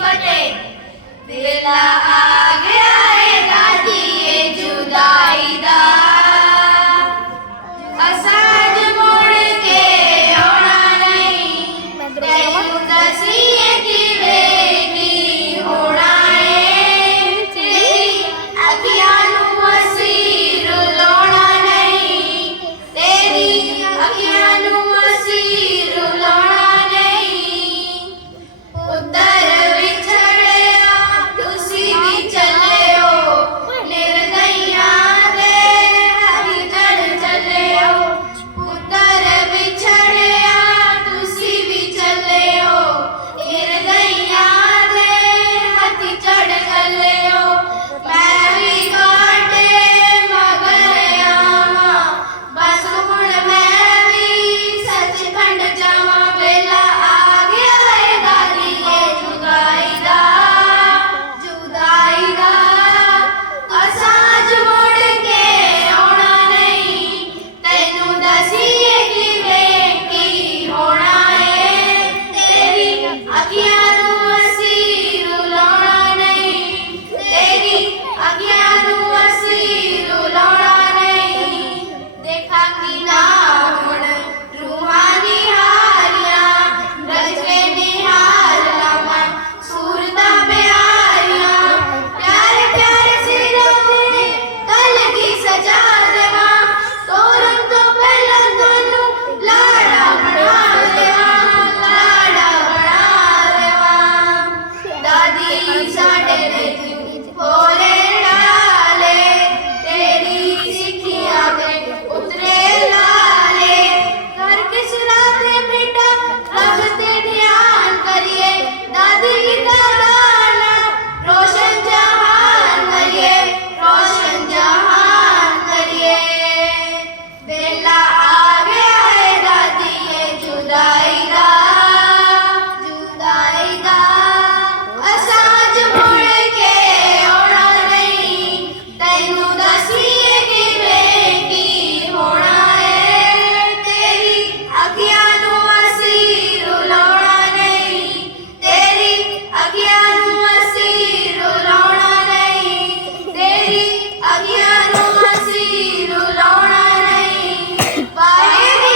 फतेह। वेला आ गया है दादी ये जुदाई दा, असाज मुड़ के आना नहीं, तैनू दसीए किवें की होना है, तेरी अखियां नू असीं रुलाउणा नहीं, तेरी अखियां नू असीं रुलाउणा नहीं। पुत्तर विछड़िया तुसीं भी चलियो, निर्दयियां दे हरी जड़ चलियो। पुत्तर विछड़िया तुसीं भी चलियो, निर्दयियां दे हथी चढ़ चलियो। मैं भी कांटे मगर आवां, बस हुण मैं भी सचखंड जावां। वेला आ गया है दादी ये जुदाई दा, जुदाई दा, असाज मुड़ के आउणा नहीं, तैनू दसीए किवें की होना है, तेरी अखियां नू असीं रुलाउणा नहीं, तेरी अखियां नू असीं रुलाउणा नहीं। देखा कि ना हुण रूहानी हारियां, रज के निहार लावां सूरतां प्यारियां। प्यारे प्यारे सिरों ते कलगी सजा देवां, तोरन तो पहला तोनू लाड़ा बना देवां, लाड़ा बना देवां। दादी साडे ने भोले डाले, तेरी सिखिया पे उतरे लाले। घर किस राते बेटा रब ते ध्यान करिए, दादी की दादाना रोशन जहान करिए, रोशन जहान करिए। वेला आ गया है दादी ये जुदाई दा, जुदाई दा, असाज मुड़ के आउणा नहीं, तैनू दसीए किवें की होना है, तेरी अखियां नू असीं रुलाउणा नहीं, तेरी अखियां नू असीं रुलाउणा नहीं, तेरी अखियां नू असीं रुलाउणा नहीं। वाहिगुरू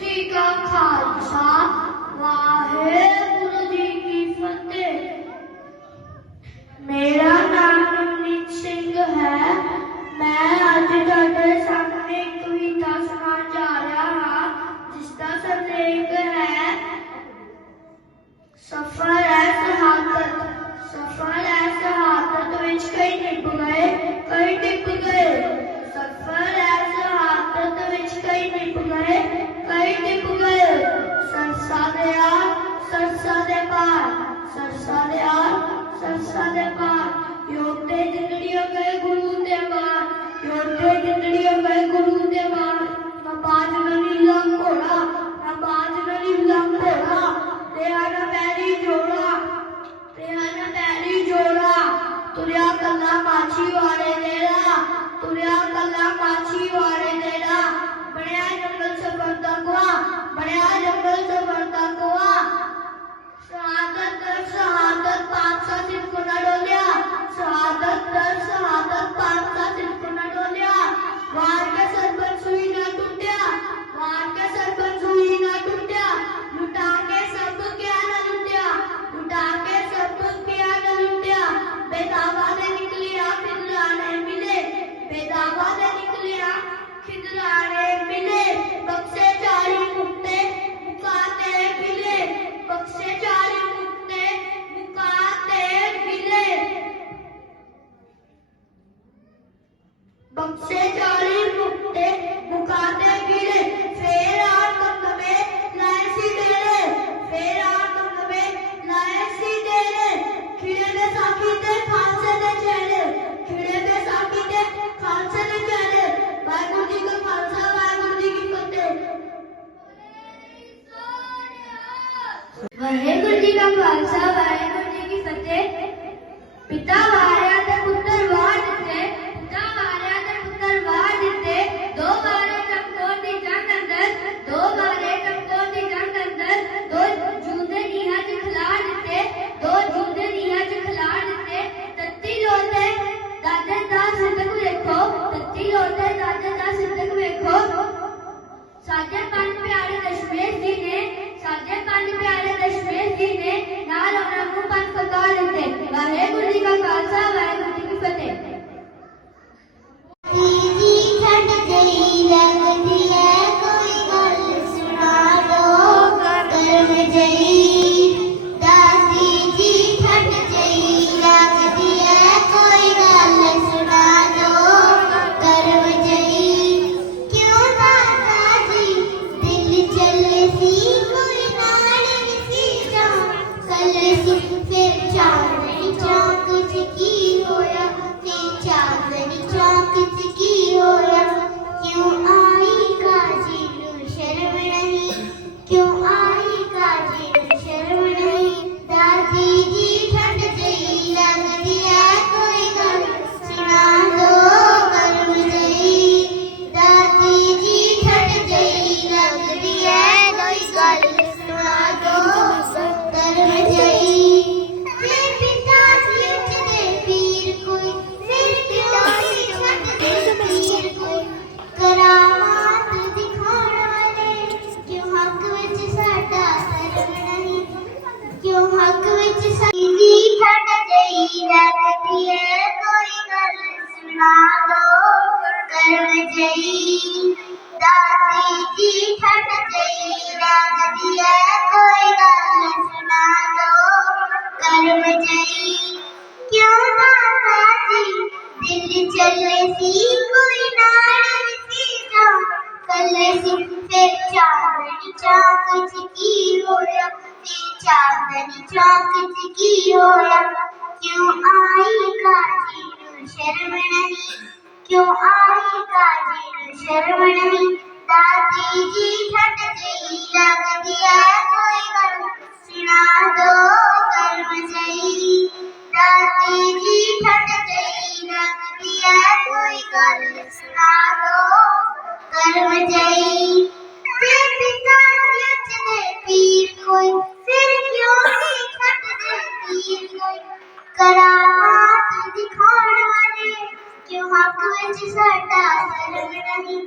जी का खालसा, वाहिगुरू जी की फतेह। मेरा नाम नवनीत सिंह है। मैं अज तुहाडे सामने एक कविता सुणाउण जा रहा हां, जिसका संदेश है सफर है शहादत। सफर है शहादत विच कई निभ गए, कई डिग गए। सफर है शहादत विच कई निभ गए, कई डिग गए। सरसा दे आर, सरसा दे पार, सरसा दे आर, सरसा दे पार। योद्धे जिंदड़ियों गए गुरु दे बार, योद्धे जिंदड़ियों गए गुरु दे बार। ना बाज ना नीला घोड़ा, ना बाज ना नीला घोड़ा, तेरा ना पैरी जोड़ा, तेरा ना पैरी जोड़ा। तुरिया कल्ला माछी वाले तेरा, तुरिया कल्ला माछी वाले तेरा। बनिया जंगल सफर दा गवाह, बनिया जंगल सफर दा गवाह। शहादत दर शहादत पाक सा सिर को न डोलिया, शहादत दर शहादत पाक सा सिर को न डोलिया। वार के सर पर सुई न टूटिया, वार के सर पर सुई न टूटिया। लुटा के सब क्या न लुटिया, लुटा के सब क्या न लुटिया। बेदावा ने निकलिया खिदलाने मिले, बेदावा ने निकलिया खिदलाने मिले। बक्से चारी मुक्ते मुकाते मिले, बक्से चारी मुक्ते मुकाते मिले। बक्से चारी मुक्ते मुकाते गिरे। फेर आतंक में लाए सी डेरे, फेर आतंक में लाए सी डेरे। खिड़े में साखी ते खालसे दे चेहरे, खिड़े में साखी ते खालसे दे चेहरे। वाहिगुरू जी का खालसा, वाहिगुरू जी की फतेह। वाहिगुरू जी का खालसा, वाहिगुरू जी की फतेह। पिता वारिया ते पुत्तर वार दिते, पिता वारिया ते पुत्तर वार दिते। दो बारे चमकोर दी जंग अंदर, दो बारे चमकोर दी जंग अंदर। दो जूदे नीहा च खिला दिते, दो ਚੱਲੇ ਸੀ ਫਿਰ ਚਾਂਦਨੀ ਚੌਕ 'ਚ ਕੀ ਹੋਇਆ, ਫਿਰ ਚਾਂਦਨੀ ਚੌਕ 'ਚ ਕੀ ਹੋਇਆ। ਕਿਉਂ ਆਈ ਕਾਜੀ ਨੂੰ ਸ਼ਰਮ ਨਹੀਂ, ਕਿਉਂ ਆਈ ਕਾਜੀ ਨੂੰ ਸ਼ਰਮ ਨਹੀਂ। ਦਾਦੀ ਜੀ ਠੰਡ ਜਿਹੀ ਲੱਗਦੀ ਐ, ਕੋਈ ਗੱਲ ਸੁਣਾ ਦੋ ਕਰਮ ਜਿਹੀ। ਦਾਦੀ ਜੀ ਠੰਡ ਜਿਹੀ ਲੱਗਦੀ ਐ, ਕੋਈ ਗੱਲ ਸੁਣਾ ਦੋ ਕਰਮ ਜਿਹੀ। ਫਿਰ ਪਿਤਾ ਜੀ ਦੇ ਪੀਰ ਕੋਈ, ਫਿਰ ਕਿਉਂ ਨਹੀਂ ਛੱਡਦੇ ਪੀਰ ਕੋਈ। ਕਰਾਮਾਤ ਦਿਖਾਉਣ ਵਾਲੇ, ਕਿਉਂ ਹੱਕ ਵਿੱਚ ਸਾਡਾ ਧਰਮ ਨਹੀਂ, ਕਿਉਂ ਹੱਕ ਵਿੱਚ ਸਾਡੀ ਠੰਡ ਜਿਹੀ ਲੱਗਦੀ ਐ, ਕੋਈ ਗੱਲ ਸੁਣਾ ਦੋ ਕਰਮ ਜਿਹੀ। ਦਾਦੀ ਜੀ ਠੰਡ ਜਿਹੀ ਲੱਗਦੀ ਐ, ਕੋਈ ਗੱਲ ਸੁਣਾ ਦੋ ਕਰਮ ਜਿਹੀ। ਕਿਉਂ ਦਾਦਾ ਜੀ ਦਿੱਲੀ ਚੱਲੇ ਸੀ, ਕੋਈ ਨਾਲ ਸੀ ਜੋ ਕੱਲੇ ਸੀ। ਫਿਰ ਚਾਂਦਨੀ ਚੌਕ 'ਚ ਕੀ ਹੋਇਆ, ਫਿਰ ਚਾਂਦਨੀ ਚੌਕ 'ਚ ਕੀ ਹੋਇਆ। ਕਿਉਂ ਆਈ ਕਾਜੀ ਨੂੰ ਸ਼ਰਮ ਨਹੀਂ, ਕਿਉਂ ਆਈ ਕਾਜੀ ਨੂੰ ਸ਼ਰਮ ਨਹੀਂ। ਦਾਦੀ ਜੀ ਠੰਡ ਜਿਹੀ ਲੱਗਦੀ ਐ, ਕੋਈ ਗੱਲ ਸੁਣਾ ਦੋ ਕਰਮ ਜਿਹੀ। ਦਾਦੀ ਜੀ ਠੰਡ ਜਿਹੀ ਲੱਗਦੀ ਐ, ਕੋਈ ਗੱਲ ਸੁਣਾ ਦੋ ਕਰਮ ਜਿਹੀ। ਫਿਰ ਪਿਤਾ ਜੀ ਦੇ ਪੀਰ ਕੋਈ, ਫਿਰ ਕਿਉਂ ਨਹੀਂ ਛੱਡਦੇ ਪੀਰ ਕੋਈ। ਕਰਾਮਾਤ ਦਿਖਾਉਣ ਵਾਲੇ, ਕਿਉਂ ਹੱਕ ਵਿੱਚ ਸਾਡਾ ਧਰਮ ਨਹੀਂ,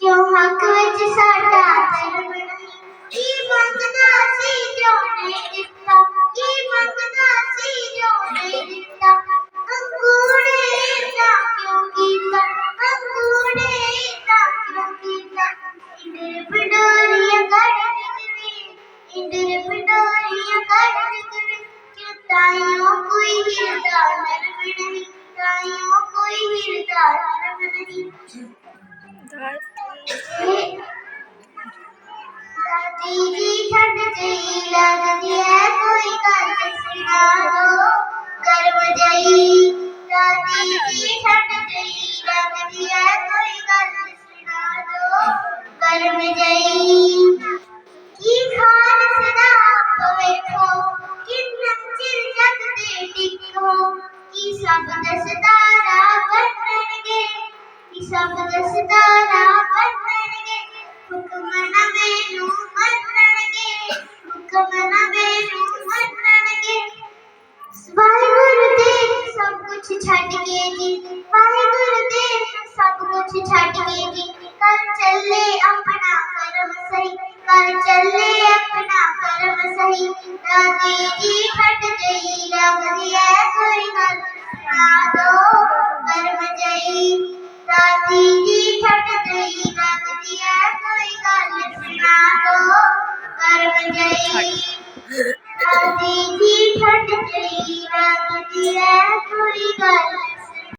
ਕਿਉਂ ਹੱਕ ਵਿੱਚ ਸਾਡਾ ਧਰਮ ਨਹੀਂ। ਕੀ ਮੰਗਦਾ ਸੀ ਜੋ ਨਹੀਂ ਦਿੱਤਾ, ਕੀ ਮੰਗਦਾ ਸੀ ਜੋ ਨਹੀਂ ਦਿੱਤਾ। ਅੰਗੂੜੇ ਏਦਾਂ ਕਿਉਂ ਕੀਤਾ, ਅੰਗੂੜੇ ਏਦਾਂ ਕਿਉਂ ਕੀਤਾ। ਇੰਦਰ ਪੰਡੋਰੀਆਂ ਕੱਢ ਜਿਵੇਂ, ਇੰਦਰ ਪੰਡੋਰੀਆਂ ਕੱਢ ਜਿਵੇਂ। ਕਿਉਂ ਤਾਈਓਂ ਕੋਈ ਹਿਰਦਾ ਨਰਮ ਨਹੀਂ, ਤਾਈਓਂ ਕੋਈ ਹਿਰਦਾ ਨਰਮ ਨਹੀਂ। ਦਾਦੀ ਜੀ ਠੰਡ ਜਿਹੀ ਲੱਗਦੀ ਐ, ਕੋਈ ਗੱਲ ਸੁਣਾ ਦੋ ਕਰਮ ਜਿਹੀ। ਦਾਦੀ ਜੀ ਠੰਡ ਜਿਹੀ ਲੱਗਦੀ ਐ, ਕੋਈ ਗੱਲ ਸੁਣਾ ਦੋ ਕਰਮ ਜਿਹੀ। ਕੀ ਖਾਲਸ ਦਾ ਭਵਿੱਖੋ, ਕਿੰਨਾ ਚਿਰ ਜਗ ਤੇ ਟਿਕੋ। ਕੀ ਸਭ ਦਸਤਾਰਾ ਬੰਨਣਗੇ, ਕੀ ਸਭ ਦਸਤਾਰਾ ਬੰਨਣਗੇ। ਹੁਕਮ ਨਾ ਮੈਨੂੰ ਮੰਨਣਗੇ, ਹੁਕਮ ਨਾ ਮੈਨੂੰ ਮੰਨਣਗੇ। ਵਾਹਿਗੁਰੂ ਦੇਵ ਸਭ ਕੁਛ ਛੱਡ ਕੇ ਜੀ, ਵਾਹਿਗੁਰੂ ਦੇਵ ਸਭ ਕੁਛ ਛੱਡ ਕੇ ਜੀ। ਕਰ ਚੱਲੇ ਆਪਣਾ ਕਰਮ ਸਹੀ, ਕਰ ਚੱਲੇ ਆਪਣਾ ਕਰਮ ਸਹੀ। ਦਾਦੀ ਜੀ ਠੰਡ ਜਿਹੀ ਲੱਗਦੀ ਐ, ਕੋਈ ਗੱਲ ਸੁਣਾ ਦੋ ਕਰਮ ਜਿਹੀ। ਦਾਦੀ ਜੀ ਠੰਡ ਜਿਹੀ ਲੱਗਦੀ ਐ, ਕੋਈ ਗੱਲ ਸੁਣਾ ਦੋ ਕਰਮ ਜਿਹੀ। ਦਾਦੀ ਜੀ ਠੰਡ ਜਿਹੀ ਲੱਗਦੀ ਐ, ਕੋਈ ਗੱਲ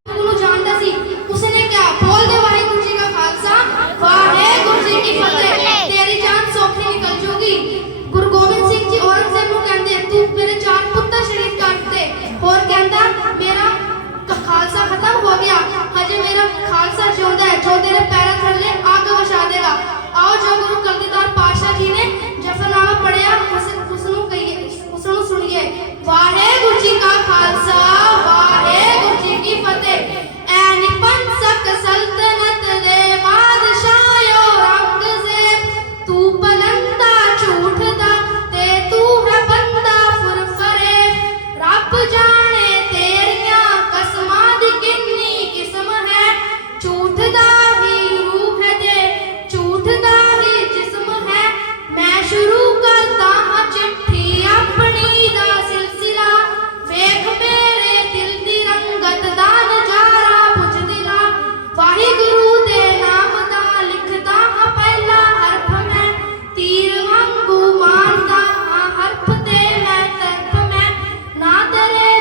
ਨੂੰ ਜਾਣਦਾ ਸੀ, ਉਸਨੇ ਕਿਹਾ ਬੋਲਦੇ ਵਾਹਿਗੁਰੂ ਜੀ ਕਾ ਖਾਲਸਾ ਵਾਹਿਗੁਰੂ ਜੀ ਕੀ ਫਤਿਹ। ਤੇਰੀ ਜਾਨ ਸੌਖੀ ਨਿਕਲ ਜੂਗੀ। ਗੁਰੂ ਗੋਬਿੰਦ ਸਿੰਘ ਜੀ ਔਰੰਗਜ਼ੇਬ ਨੂੰ ਕਹਿੰਦੇ ਤੂੰ ਮੇਰੇ 4 ਪੁੱਤਰ ਸ਼ਹੀਦ ਕਰ ਦਿੱਤੇ। ਹੋਰ ਕਹਿੰਦਾ ਮੇਰਾ ਖਾਲਸਾ ਖਤਮ ਹੋ ਗਿਆ, ਹਜੇ ਮੇਰਾ ਖਾਲਸਾ ਜਿਉਂਦਾ ਹੈ ਜੋ ਤੇਰੇ ਪੈਰਾਂ ਥੱਲੇ ਅੱਗ ਵਰਸਾ ਦੇਗਾ। ਆਓ ਜੋ ਗੁਰੂ ਕਲਗੀਧਰ ਪਾਤਸ਼ਾਹ ਜੀ ਨੇ ਜਫਰਨਾਮਾ ਪੜਿਆ ਉਸਨੂੰ ਸੁਣੀਏ। ਵਾਹਿਗੁਰੂ ਜੀ ਕਾ ਖਾਲਸਾ ਵਾਹਿਗੁਰੂ ਜੀ ਕੀ ਫਤਿਹ। ਐ ਨਿਪੰਸਕ ਸਲਤਨਤ ਦੇ ਬਾਦਸ਼ਾਹੋ ਔਰੰਗਜ਼ੇਬ, ਤੂੰ ਪਲੰਦਾ ਝੂਠ ਦਾ ਤੇ ਤੂੰ ਹੈ ਬੰਦਾ ਫੁਰਫਰੇ। ਰੱਬ ਜਾਣੇ ਤੇਰੀਆਂ ਕਸਮਾਂ ਦੀ ਕਿੰਨੀ ਕਿਸਮ ਹੈ। ਝੂਠ ਦਾ ਹੀ ਰੂਹ ਹੈ ਤੇ ਝੂਠ ਦਾ ਹੀ ਜਿਸਮ ਹੈ। ਮੈਂ ਸ਼ੁਰੂ ਕਰਦਾ ਹਾਂ ਚਿੱਠੀ ਆਪਣੀ ਦਾ ਸਿਲਸਿਲਾ, ਵੇਖ ਮੇਰੇ ਦਿਲ ਦੀ ਰੰਗਤ ਦਾ ਨਜ਼ਾਰਾ ਪੁੱਛਦਿਲਾ। ਵਾਹਿਗੁਰੂ ਦੇ ਨਾਮ ਦਾ ਲਿਖਦਾ ਹਾਂ ਪਹਿਲਾ ਹਰਫ ਮੈਂ, ਤੀਰ ਵਾਂਗੂ ਮਾਰਦਾ ਹਾਂ ਹਰਫ ਤੇ ਮੈਂ ਤਰਫ ਮੈਂ। ਨਾ ਤੇਰੇ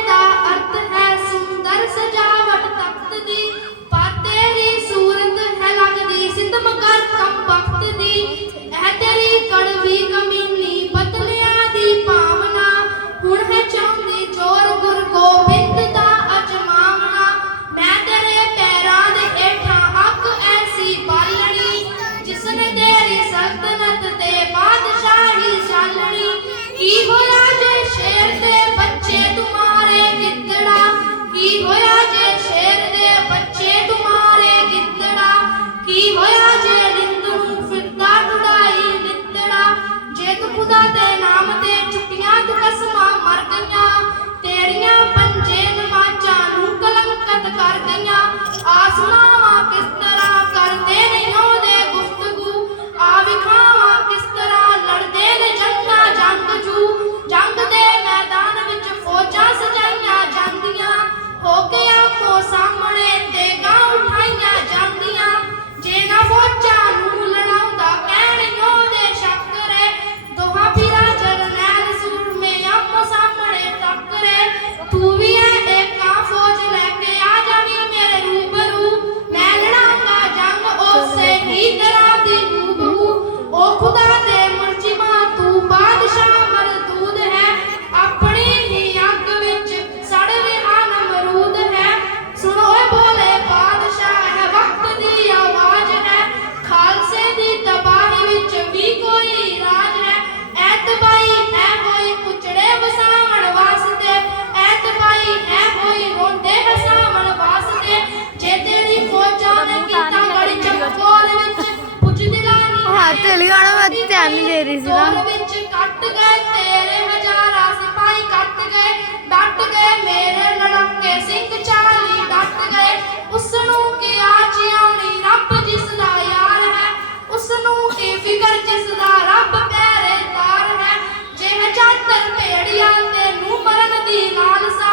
ਸਿੰਘ 40 ਡਟ ਗਏ। ਉਸ ਨੂੰ ਕਿਹਾ ਜਿਉਣੀ ਰੱਬ ਜਿਸ ਦਾ ਯਾਰ ਹੈ, ਉਸ ਨੂੰ ਕੀ ਫਿਕਰ ਜਿਸ ਦਾ ਰੱਬ ਪਹਿਰੇਦਾਰ ਹੈ। ਜੇ ਹੈ ਚਾਤਰ ਭੇੜੀਆਂ ਤੈਨੂੰ ਮਰਨ ਦੀ ਲਾਲਸਾ,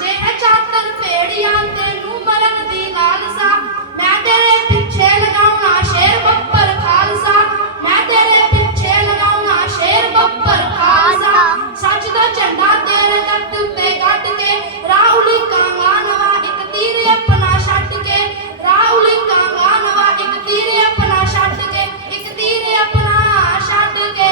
ਜੇ ਹੈ ਚਾਤਰ ਭੇੜੀਆਂ ਤੈਨੂੰ ਮਰਨ ਦੀ ਲਾਲਸਾ, ਮੈਂ ਤੇਰੇ ਪਿੱਛੇ ਲਗਾਉਣਾ ਸ਼ੇਰ ਬੱਬਰ ਖਾਲਸਾ, ਮੈਂ ਤੇਰੇ ਪਿੱਛੇ ਲਗਾਉਣਾ ਸ਼ੇਰ ਬੱਬਰ ਖਾਲਸਾ। ਸੱਚ ਦਾ ਝੰਡਾ ਤੇਰੇ ਤਖਤ ਉੱਤੇ ਕੱਢ ਕੇ ਰਾਹ ਉਲੀਕਾਂਗਾ ਨਵਾਂ ਇੱਕ ਤੀਰ ਆਪਣਾ ਛੱਡ ਕੇ, ਰਾਹ ਉਲੀਕਾਂਗਾ ਨਵਾਂ ਇੱਕ ਤੀਰ ਆਪਣਾ ਛੱਡ ਕੇ, ਇੱਕ ਤੀਰ ਆਪਣਾ ਛੱਡ ਕੇ।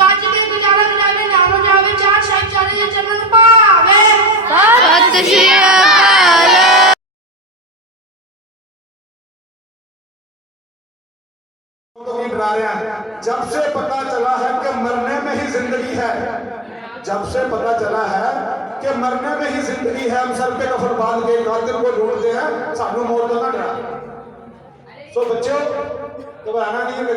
ਗੱਜ ਕੇ ਗੁਜ਼ਾਰਾ ਜਾਵੇ ਨਾਲੋਂ ਜਾਵੇ, ਚਾਰ ਸ਼ਾਹ ਚਾਰੇ ਚੰਨਨ ਪਾਵੇ। ਸਤਿ ਸ਼੍ਰੀ ਅਕਾਲ। जब से पता चला है कि मरने में ही जिंदगी है, जब से पता चला है कि मरने में ही जिंदगी है, हम सर पे कफन बांध के कातिल को ढूंढते हैं, सानू मौत तो ना डरा। सो बच्चों घबराना नहीं है।